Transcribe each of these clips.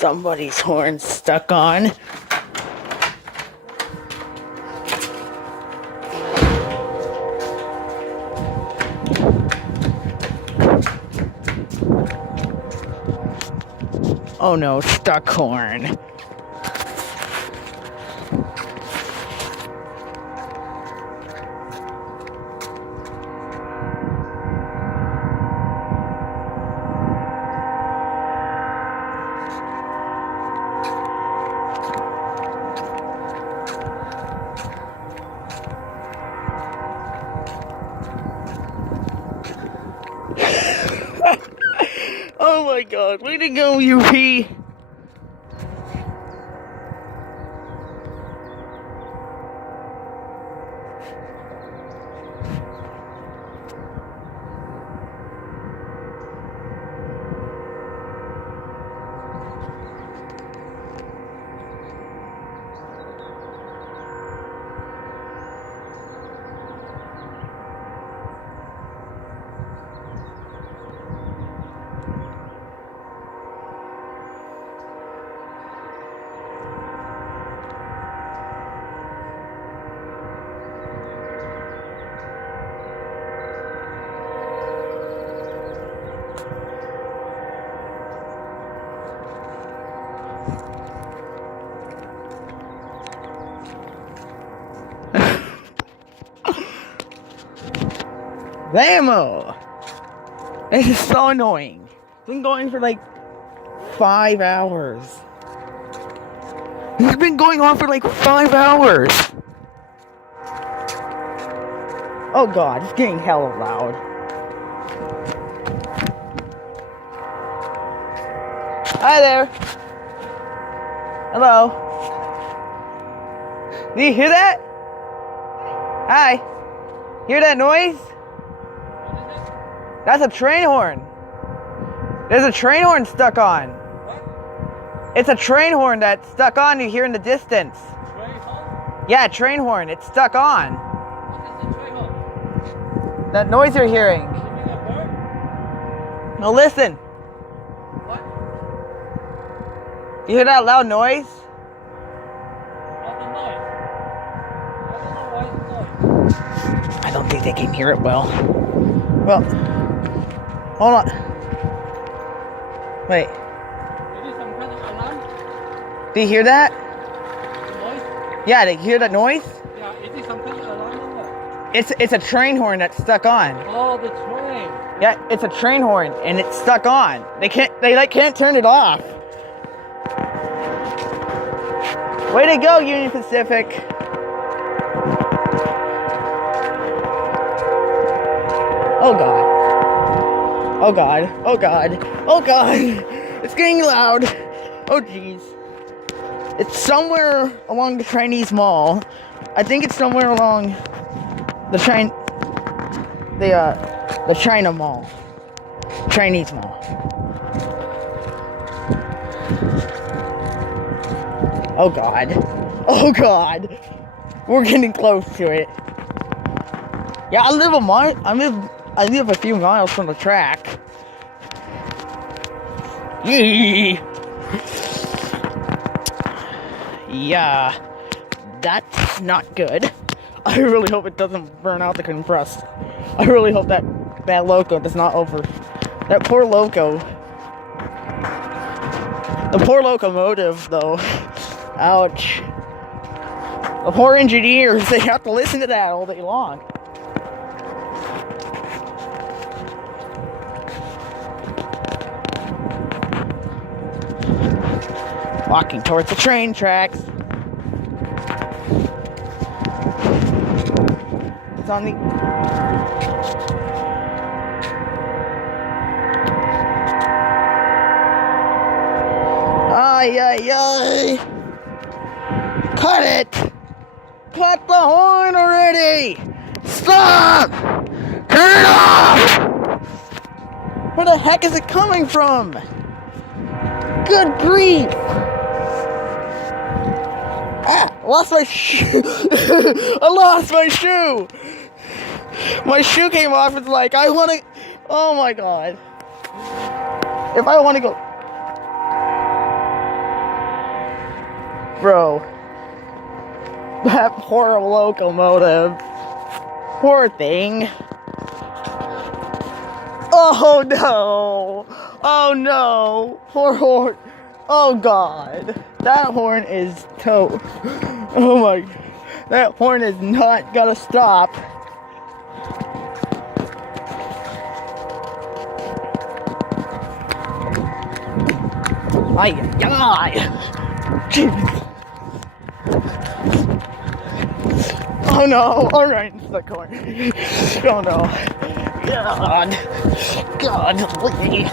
Somebody's horn stuck on. Oh no, stuck horn. Oh my god, way to go, UP! Ammo! This is so annoying. It's been going for like 5 hours. It's been going on for like 5 hours. Oh god, it's getting hella loud. Hi there. Hello. Do you hear that? Hi. Hear that noise? That's a train horn. There's a train horn stuck on. What? It's a train horn that's stuck on. You hear in the distance. Train horn? Yeah, train horn. It's stuck on. What is the train horn? That noise you're hearing. You mean a bird? No, listen. What? You hear that loud noise? What's the noise? I don't know why it's noise. I don't think they can hear it well. Well, hold on. Wait. Is it some kind of alarm? Do you hear that? The noise? Yeah, do you hear that noise? Yeah, is it some kind of alarm or what? It's a train horn that's stuck on. Oh, the train. Yeah, it's a train horn and it's stuck on. They can't turn it off. Way to go, Union Pacific. Oh god. Oh god. Oh god. Oh god. It's getting loud. Oh jeez. It's somewhere along the Chinese Mall. I think it's somewhere along the China Mall. Chinese Mall. Oh god. Oh god. We're getting close to it. Yeah, I live a few miles from the track. Yee. Yeah, that's not good. I really hope it doesn't burn out the compressed. I really hope that loco does not that poor loco. The poor locomotive, though. Ouch. The poor engineers, they have to listen to that all day long. Walking towards the train tracks. It's on the... Ay, ay, ay. Cut it! Cut the horn already! Stop! Turn it off! Where the heck is it coming from? Good grief! Ah, I lost my shoe! I lost my shoe! My shoe came off. It's like, I want to... Oh my god. If I want to go... Bro. That poor locomotive. Poor thing. Oh no! Oh no! Poor horn. Oh god. That horn is tote. Oh my. That horn is not gonna stop. Ay, jeez. Oh no, I'm right into the corner. Oh no. God. God, please.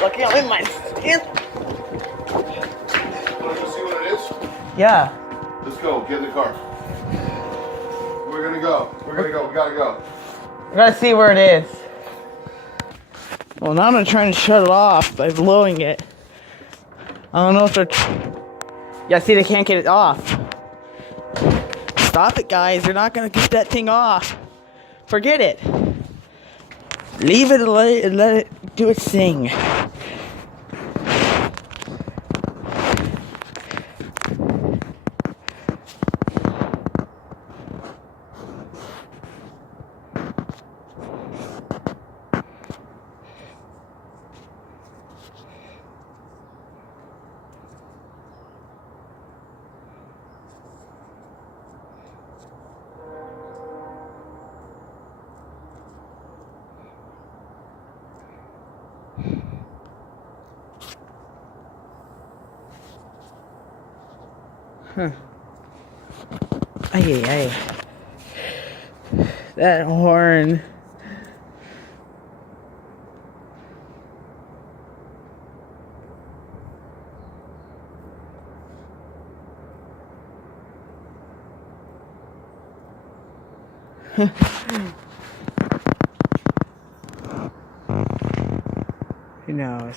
Lucky I'm in my skin. Want to go see what it is? Yeah. Let's go. Get in the car. We're gonna go. We're gonna go. We gotta go. I gotta see where it is. Well, now I'm gonna try and shut it off by blowing it. I don't know if they're. Yeah, see, they can't get it off. Stop it, guys. They're not gonna get that thing off. Forget it. Leave it and let it do its thing. Huh. Ay, ay, ay. That horn. Who knows?